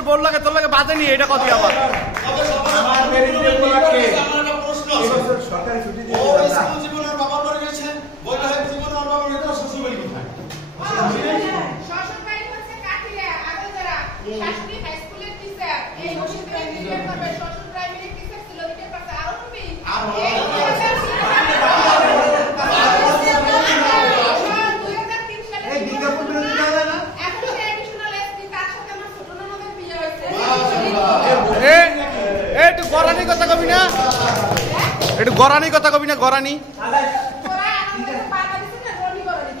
তোর বোর লাগে তোর লাগে বাদে নি এটা কত আবার আমার মেরিটে বলাকে সরকারি ছুটি দিয়ে ও স্কুল জীবনের বাবা মরে গেছে বলে হয় জীবন আর বাবা মরে তো শ্বশুর বাড়ি কোথায় শ্বশুর বাড়ি হচ্ছে কাটিয়া আগে যারা শাশুড়ি হাই স্কুলের টিচার এই মুশকিল ক্লিয়ার করবে শ্বশুর প্রাইমারি টিচার ছিল দিতে পারছে আরো তুমি এই বিজ্ঞাপন বিরোধী দাও না এখন ট্র্যাডিশনাল এসপি তার সাথে আমার ছোট ননদের বিয়ে হয়েছে একটু গরানি কথা কবি না একটু গরানি কথা কবি না গরানি তোরা আমাদের বাবা দিছে না রনি গরানি